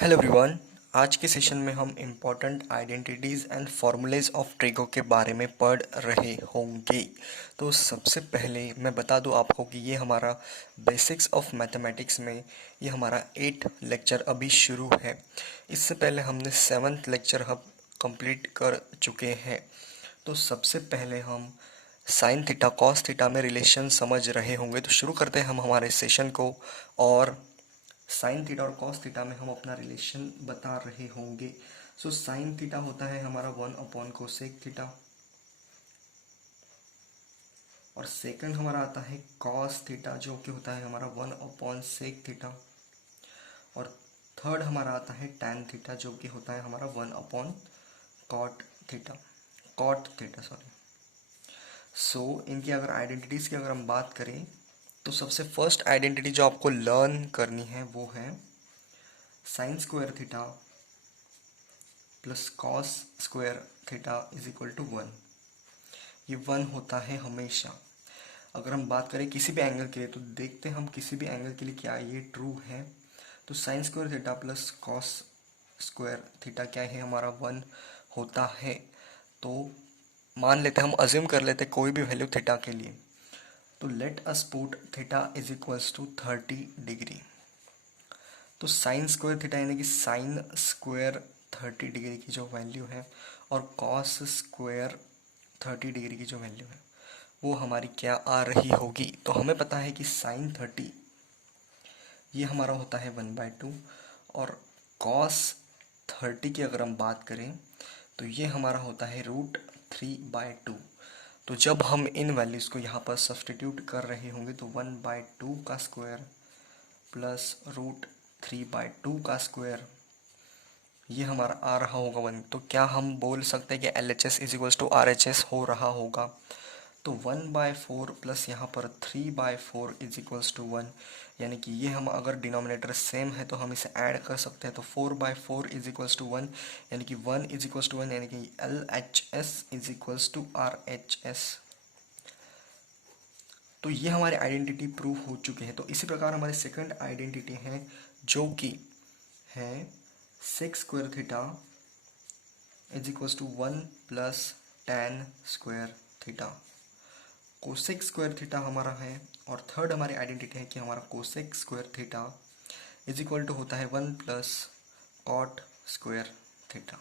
Hello everyone. आज के session में हम important identities and formulas of trigo के बारे में पढ़ रहे होंगे। तो सबसे पहले मैं बता दूं आपको कि ये हमारा बेसिक्स ऑफ मैथमेटिक्स में ये हमारा 8 लेक्चर अभी शुरू है। इससे पहले हमने 7th लेक्चर हम कंप्लीट कर चुके हैं। तो सबसे पहले हम साइन थीटा कॉस थीटा में रिलेशन समझ रहे होंगे। तो शुरू करते हैं हम हमारे सेशन को। और साइन थीटा और कॉस थीटा में हम अपना रिलेशन बता रहे होंगे। सो साइन थीटा होता है हमारा 1 कोसेक थीटा, और सेकंड हमारा आता है कॉस थीटा जो कि होता है हमारा 1/सेक थीटा, और थर्ड हमारा आता है टैन थीटा जो कि होता है हमारा 1/कॉट थीटा, कॉट थीटा सॉरी। सो इनकी अगर आइडेंटिटीज़ की अगर हम बात करें तो सबसे फर्स्ट आइडेंटिटी जो आपको लर्न करनी है वो है sine square theta plus cos square theta is equal to 1। ये 1 होता है हमेशा। अगर हम बात करें किसी भी एंगल के लिए तो देखते हैं हम किसी भी एंगल के लिए क्या ये ट्रू है। तो sine square theta plus cos square theta क्या है हमारा 1 होता है। तो मान लेते हैं, हम अज्यूम कर लेते हैं कोई भी वैल्यू थीटा के लिए। तो let us put theta is equals to 30 degree. तो साइन स्क्वायर थीटा यानी कि साइन स्क्वायर 30 डिग्री की जो वैल्यू है और कॉस स्क्वायर 30 डिग्री की जो वैल्यू है वो हमारी क्या आ रही होगी। तो हमें पता है कि साइन 30 ये हमारा होता है 1/2, और कॉस 30 की अगर हम बात करें तो ये हमारा होता है √3/2। तो जब हम इन वैल्यूज़ को यहाँ पर सब्सटीट्यूट कर रहे होंगे तो 1/2 का स्क्वायर प्लस √3/2 का स्क्वायर ये हमारा आ रहा होगा 1। तो क्या हम बोल सकते हैं कि LHS is equals to RHS हो रहा होगा। तो 1/4 प्लस यहाँ पर 3/4 इज इक्वल्स टू 1, यानी कि ये हम अगर डिनोमिनेटर सेम है तो हम इसे ऐड कर सकते हैं। तो 4/4 इज इक्वल्स टू 1, यानी कि 1 इज इक्वल्स टू 1, यानी कि LHS is equals to RHS। तो ये हमारे आइडेंटिटी प्रूव हो चुके हैं। तो इसी प्रकार हमारे सेकंड आइडेंटिटी है जो कि है sec square theta is equals to 1 plus tan square theta. Cosec square theta हमारा है, और थर्ड हमारी आइडेंटिटी है कि हमारा cosec square theta is equal to होता है 1 प्लस कॉट स्क्वायर थीटा।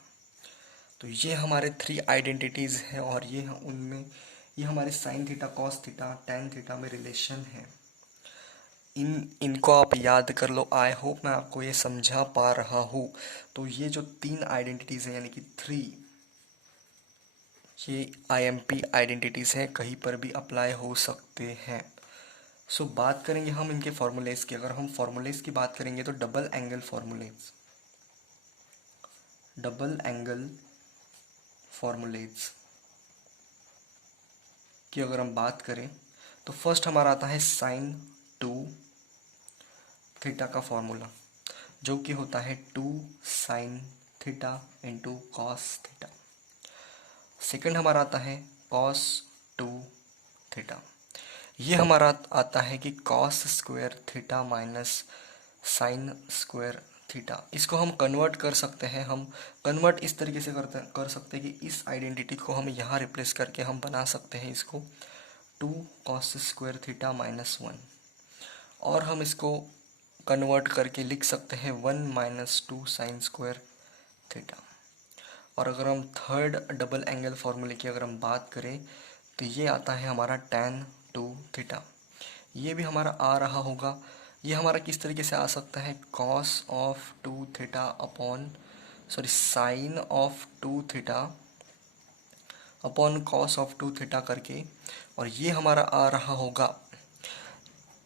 तो ये हमारे 3 आइडेंटिटीज़ हैं, और ये उनमें ये हमारे sine theta cos theta tan theta में रिलेशन है। इनको आप याद कर लो। आई होप मैं आपको ये समझा पा रहा हूँ। तो ये जो 3 आइडेंटिटीज़ हैं यानी कि 3, ये IMP आइडेंटिटीज़ हैं, कहीं पर भी अप्लाई हो सकते हैं। सो बात करेंगे हम इनके फॉर्मूलेज की। अगर हम फॉर्मूलेज की बात करेंगे तो डबल एंगल फॉर्मूलेज की अगर हम बात करें तो फर्स्ट हमारा आता है साइन 2 थीटा का फॉर्मूला जो कि होता है 2 sine theta into cos theta. Second हमारा आता है कॉस 2 थीटा। ये हमारा आता है कि cos square theta minus sine square theta. इसको हम कन्वर्ट कर सकते हैं। हम कन्वर्ट इस तरीके से कर सकते हैं कि इस आइडेंटिटी को हम यहाँ रिप्लेस करके हम बना सकते हैं इसको 2 कॉस स्क्वायर थीटा माइनस 1, और हम इसको कन्वर्ट करके लिख सकते हैं 1 माइनस 2 साइन स्क्वायर थीटा। और अगर हम थर्ड डबल एंगल फार्मूले की अगर हम बात करें तो ये आता है हमारा tan 2 थीटा। ये भी हमारा आ रहा होगा। ये हमारा किस तरीके से आ सकता है cos of 2 theta upon sine of 2 theta upon cos of 2 theta करके, और ये हमारा आ रहा होगा,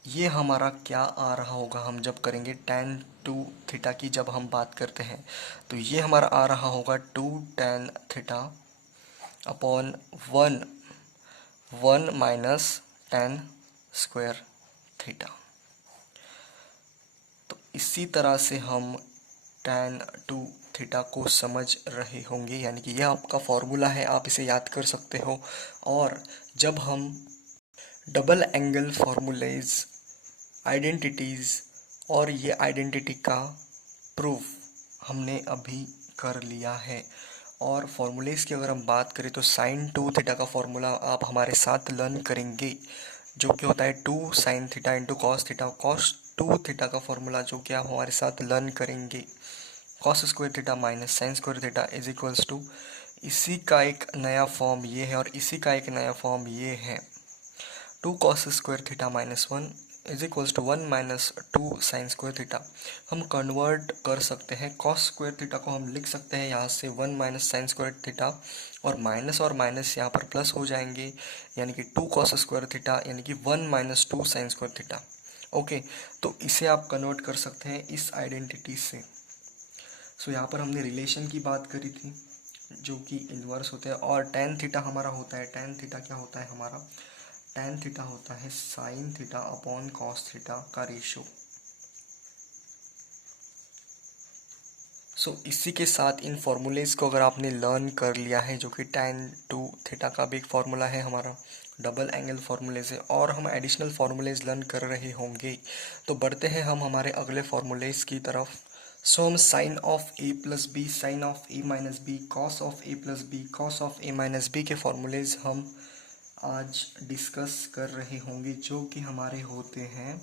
ये हमारा क्या आ रहा होगा हम जब करेंगे tan 2 थीटा की जब हम बात करते हैं तो ये हमारा आ रहा होगा 2 tan theta upon 1 minus tan square theta. तो इसी तरह से हम tan 2 थीटा को समझ रहे होंगे, यानी कि यह आपका फॉर्मूला है, आप इसे याद कर सकते हो। और जब हम डबल एंगल फार्मूलेज आइडेंटिटीज़ और ये आइडेंटिटी का प्रूफ हमने अभी कर लिया है। और फॉर्मूलेज़ की अगर हम बात करें तो साइन 2 थीटा का फॉर्मूला आप हमारे साथ लर्न करेंगे, जो कि होता है 2 sine theta into cos theta. Cos 2 theta का फॉर्मूला जो कि आप हमारे साथ लर्न करेंगे, cos square theta minus sine square theta is equals to, इसी का एक नया फॉर्म ये है और इसी का एक नया फॉर्म ये है, 2 cos square theta minus 1 is equals to 1 minus 2 sine square theta. हम कन्वर्ट कर सकते हैं, कॉस स्क्वायर थीटा को हम लिख सकते हैं यहाँ से 1 माइनस साइन स्क्वायर थीटा, और माइनस यहाँ पर प्लस हो जाएंगे, यानी कि 2 कॉस स्क्वायर थीटा यानी कि 1 minus 2 sine square theta. Okay, तो इसे आप कन्वर्ट कर सकते हैं इस आइडेंटिटी से। सो यहाँ पर हमने रिलेशन की बात करी थी जो कि इन्वर्स होते हैं, और टेन थीटा हमारा होता है, टेन थीटा क्या होता है हमारा, टेन थीटा होता है sine theta upon cos theta का रेशो। सो इसी के साथ इन फॉर्मूलेज़ को अगर आपने लर्न कर लिया है, जो कि टेन टू थीटा का भी एक फार्मूला है हमारा, डबल एंगल फार्मूले से, और हम एडिशनल फार्मूलेज लर्न कर रहे होंगे, तो बढ़ते हैं हम हमारे अगले फार्मूलेज की तरफ। सो हम sine of A plus B, sine of A minus B, cos of A plus B, cos of A minus B के फॉर्मूलेज हम आज डिस्कस कर रहे होंगे, जो कि हमारे होते हैं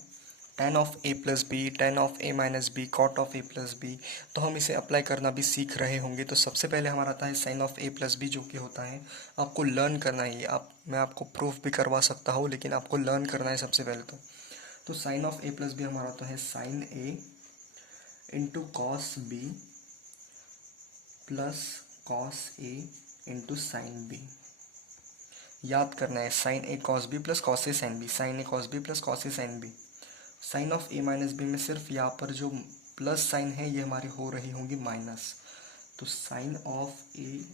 tan of A plus B, tan of A minus B, cot of A plus B. तो हम इसे अप्लाई करना भी सीख रहे होंगे। तो सबसे पहले हमारा आता है sine of A plus B, जो कि होता है, आपको लर्न करना है। मैं आपको प्रूफ भी करवा सकता हूँ, लेकिन आपको लर्न करना है सबसे पहले। तो sine of A plus B हमारा होता है sine A into cos B plus cos A into sine B. याद करना है, sine A cos B plus cos A sine B, sine A cos B plus cos A sine B. Sine of A minus B में सिर्फ यहाँ पर जो plus sign है ये हमारी हो रही होंगी माइनस, तो sine of A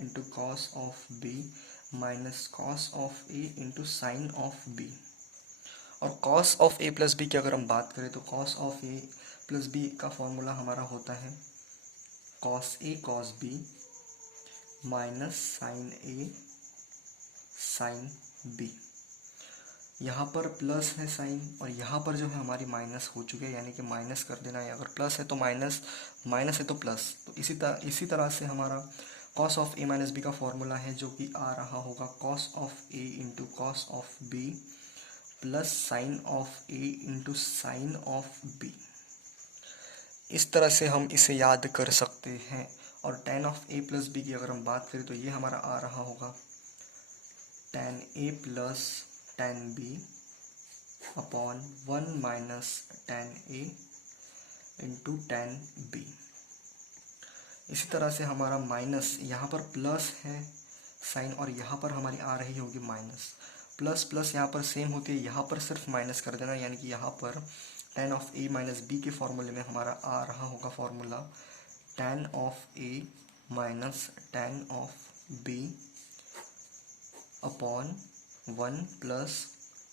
into cos of B minus cos of A into sine of B. और cos of A plus B की अगर हम बात करें तो cos of A plus B का फॉर्मूला हमारा होता है cos A cos B minus sine A sine B. यहाँ पर प्लस है साइन, और यहाँ पर जो है हमारी माइनस हो चुकी है, यानी कि माइनस कर देना है। अगर प्लस है तो माइनस, माइनस है तो प्लस। तो इसी तरह से हमारा cos of A minus B का फॉर्मूला है, जो कि आ रहा होगा cos of A into cos of B plus sine of A into sine of B. इस तरह से हम इसे याद कर सकते हैं। और tan of A plus B की अगर हम बात करें तो ये हमारा आ रहा होगा ten A plus ten B upon 1 minus ten A into ten B. इसी तरह से हमारा माइनस, यहाँ पर प्लस है साइन और यहाँ पर हमारी आ रही होगी माइनस। प्लस प्लस यहाँ पर सेम होती है, यहाँ पर सिर्फ माइनस कर देना, यानी कि यहाँ पर tan of A minus B के फॉर्मूले में हमारा आ रहा होगा formula tan of A minus tan of B upon 1 plus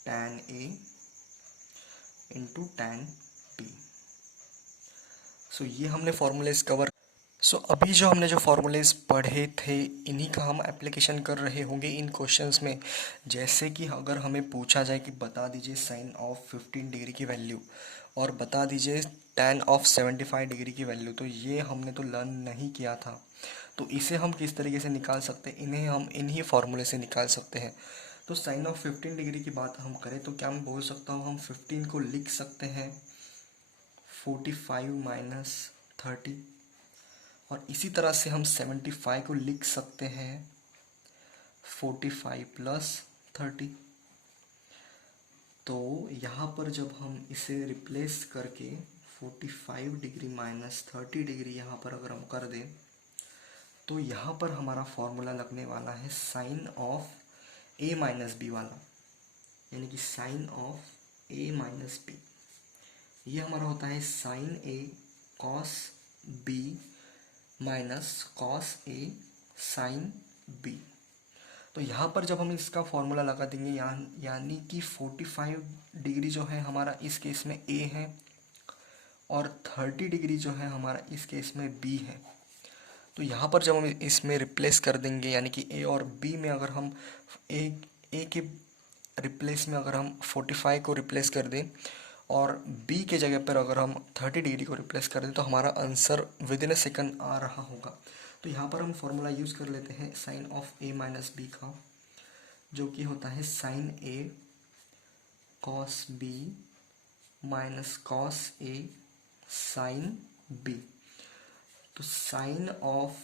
tan A into tan B। So ये हमने फॉर्मूलेज कवर। सो अभी जो हमने जो फॉर्मूलेज पढ़े थे, इन्हीं का हम एप्लीकेशन कर रहे होंगे इन क्वेश्चंस में। जैसे कि अगर हमें पूछा जाए कि बता दीजिए साइन ऑफ 15 डिग्री की वैल्यू और बता दीजिए tan ऑफ 75 डिग्री की वैल्यू, तो ये हमने तो लर्न नहीं किया था। तो इसे हम किस तरीके से निकाल सकते हैं, इन्हें हम इन्हीं फार्मूले से निकाल सकते हैं। तो साइन ऑफ 15 डिग्री की बात हम करें तो क्या मैं बोल सकता हूँ, हम 15 को लिख सकते हैं 45 माइनस 30, और इसी तरह से हम 75 को लिख सकते हैं 45 प्लस 30। तो यहाँ पर जब हम इसे रिप्लेस करके 45 डिग्री माइनस 30 डिग्री यहाँ पर अगर हम कर दें, तो यहाँ पर हमारा फॉर्मूला लगने वाला है sine of A minus B वाला, यानी कि sine of A minus B. ये हमारा होता है sine A cos B minus cos A sine B. तो यहाँ पर जब हम इसका फॉर्मूला लगा देंगे, यानी कि 45 डिग्री जो है हमारा इस केस में ए है, और 30 डिग्री जो है हमारा इस केस में बी है। तो यहाँ पर जब हम इसमें रिप्लेस कर देंगे, यानी कि ए और बी में अगर हम ए के रिप्लेस में अगर हम 45 को रिप्लेस कर दें और बी के जगह पर अगर हम 30 डिग्री को रिप्लेस कर दें तो हमारा answer within a second आ रहा होगा। तो यहाँ पर हम फॉर्मूला यूज़ कर लेते हैं sine of A minus B का, जो कि होता है sine A cos B minus cos A sine B. तो sine of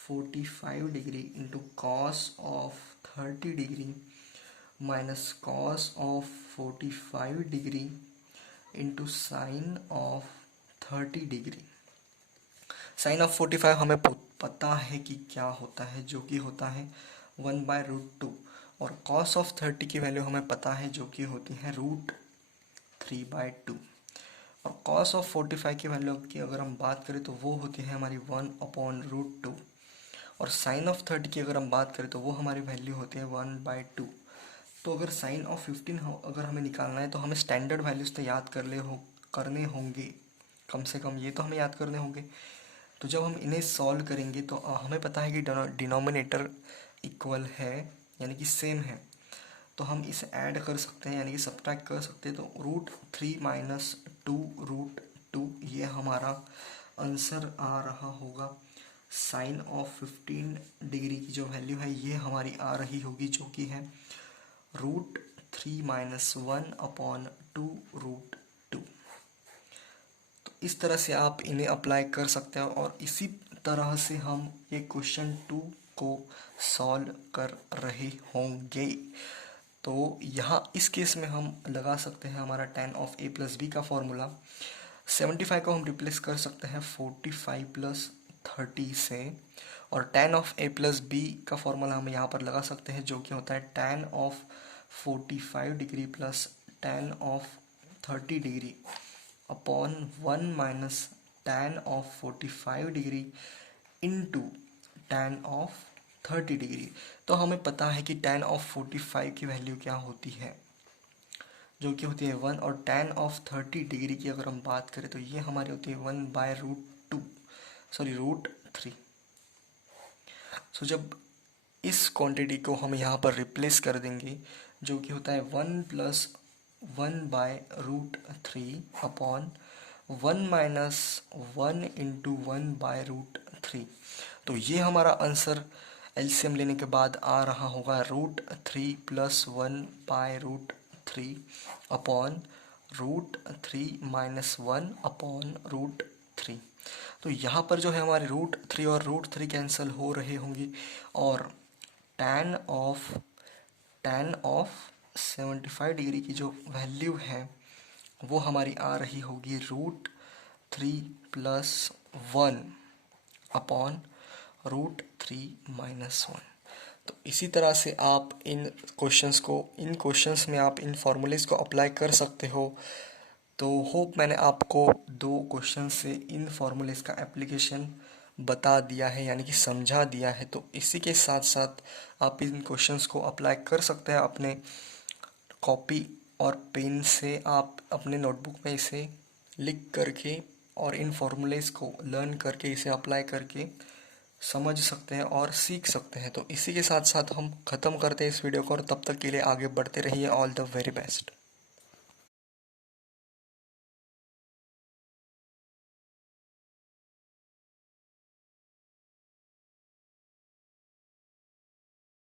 45 degree into cos of 30 degree minus cos of 45 degree into sine of 30 degree. Sine of 45 हमें पता है कि क्या होता है, जो कि होता है 1/√2, और कॉस ऑफ 30 की वैल्यू हमें पता है जो कि होती है √3/2, और कॉस ऑफ 45 की वैल्यू की अगर हम बात करें तो वो होती है हमारी 1/√2, और साइन ऑफ 30 की अगर हम बात करें तो वो हमारी वैल्यू होती है 1/2। तो अगर साइन ऑफ 15 अगर हमें निकालना है तो हमें स्टैंडर्ड वैल्यूज़ तो याद करने होंगे, कम से कम ये तो हमें याद करने होंगे। तो जब हम इन्हें सॉल्व करेंगे तो हमें पता है कि डिनोमिनेटर इक्वल है, यानी कि सेम है, तो हम इसे ऐड कर सकते हैं, यानी कि सब्ट्रैक्ट कर सकते हैं। तो √3 माइनस 2√2 ये हमारा आंसर आ रहा होगा। साइन ऑफ 15 डिग्री की जो वैल्यू है ये हमारी आ रही होगी, जो कि है √3 माइनस 1/2√2। तो इस तरह से आप इन्हें अप्लाई कर सकते हो, और इसी तरह से हम ये क्वेश्चन 2 को सॉल्व कर रहे होंगे। तो यहाँ इस केस में हम लगा सकते हैं हमारा tan of a plus B का फॉर्मूला। 75 को हम रिप्लेस कर सकते हैं 45 प्लस 30 से, और tan of a plus B का फॉर्मूला हम यहाँ पर लगा सकते हैं, जो कि होता है tan of 45 degree plus tan of 30 degree upon 1 minus tan of 45 degree into tan of 30 degree. तो हमें पता है कि tan ऑफ 45 की वैल्यू क्या होती है, जो कि होती है 1, और tan ऑफ 30 डिग्री की अगर हम बात करें तो ये हमारी होती है 1/√3। सो जब इस क्वांटिटी को हम यहाँ पर रिप्लेस कर देंगे, जो कि होता है 1 प्लस 1/√3 अपॉन 1 माइनस 1 इंटू 1/√3। तो ये हमारा आंसर एलसीएम लेने के बाद आ रहा होगा √3 प्लस 1/√3 अपॉन √3 माइनस 1/√3। तो यहाँ पर जो है हमारे √3 और √3 कैंसिल हो रहे होंगे, और tan ऑफ 75 डिग्री की जो वैल्यू है वो हमारी आ रही होगी √3 प्लस 1 अपॉन √3 माइनस 1। तो इसी तरह से आप इन क्वेश्चंस में आप इन फॉर्मूलेस को अप्लाई कर सकते हो। तो होप मैंने आपको 2 क्वेश्चन से इन फॉर्मूलेस का एप्लीकेशन बता दिया है, यानी कि समझा दिया है। तो इसी के साथ साथ आप इन क्वेश्चंस को अप्लाई कर सकते हैं अपने कॉपी और पेन से। आप अपने नोटबुक में इसे लिख करके और इन फॉर्मूलेस को लर्न करके इसे अप्लाई करके समझ सकते हैं और सीख सकते हैं। तो इसी के साथ साथ हम ख़त्म करते हैं इस वीडियो को, और तब तक के लिए आगे बढ़ते रहिए। All the very best.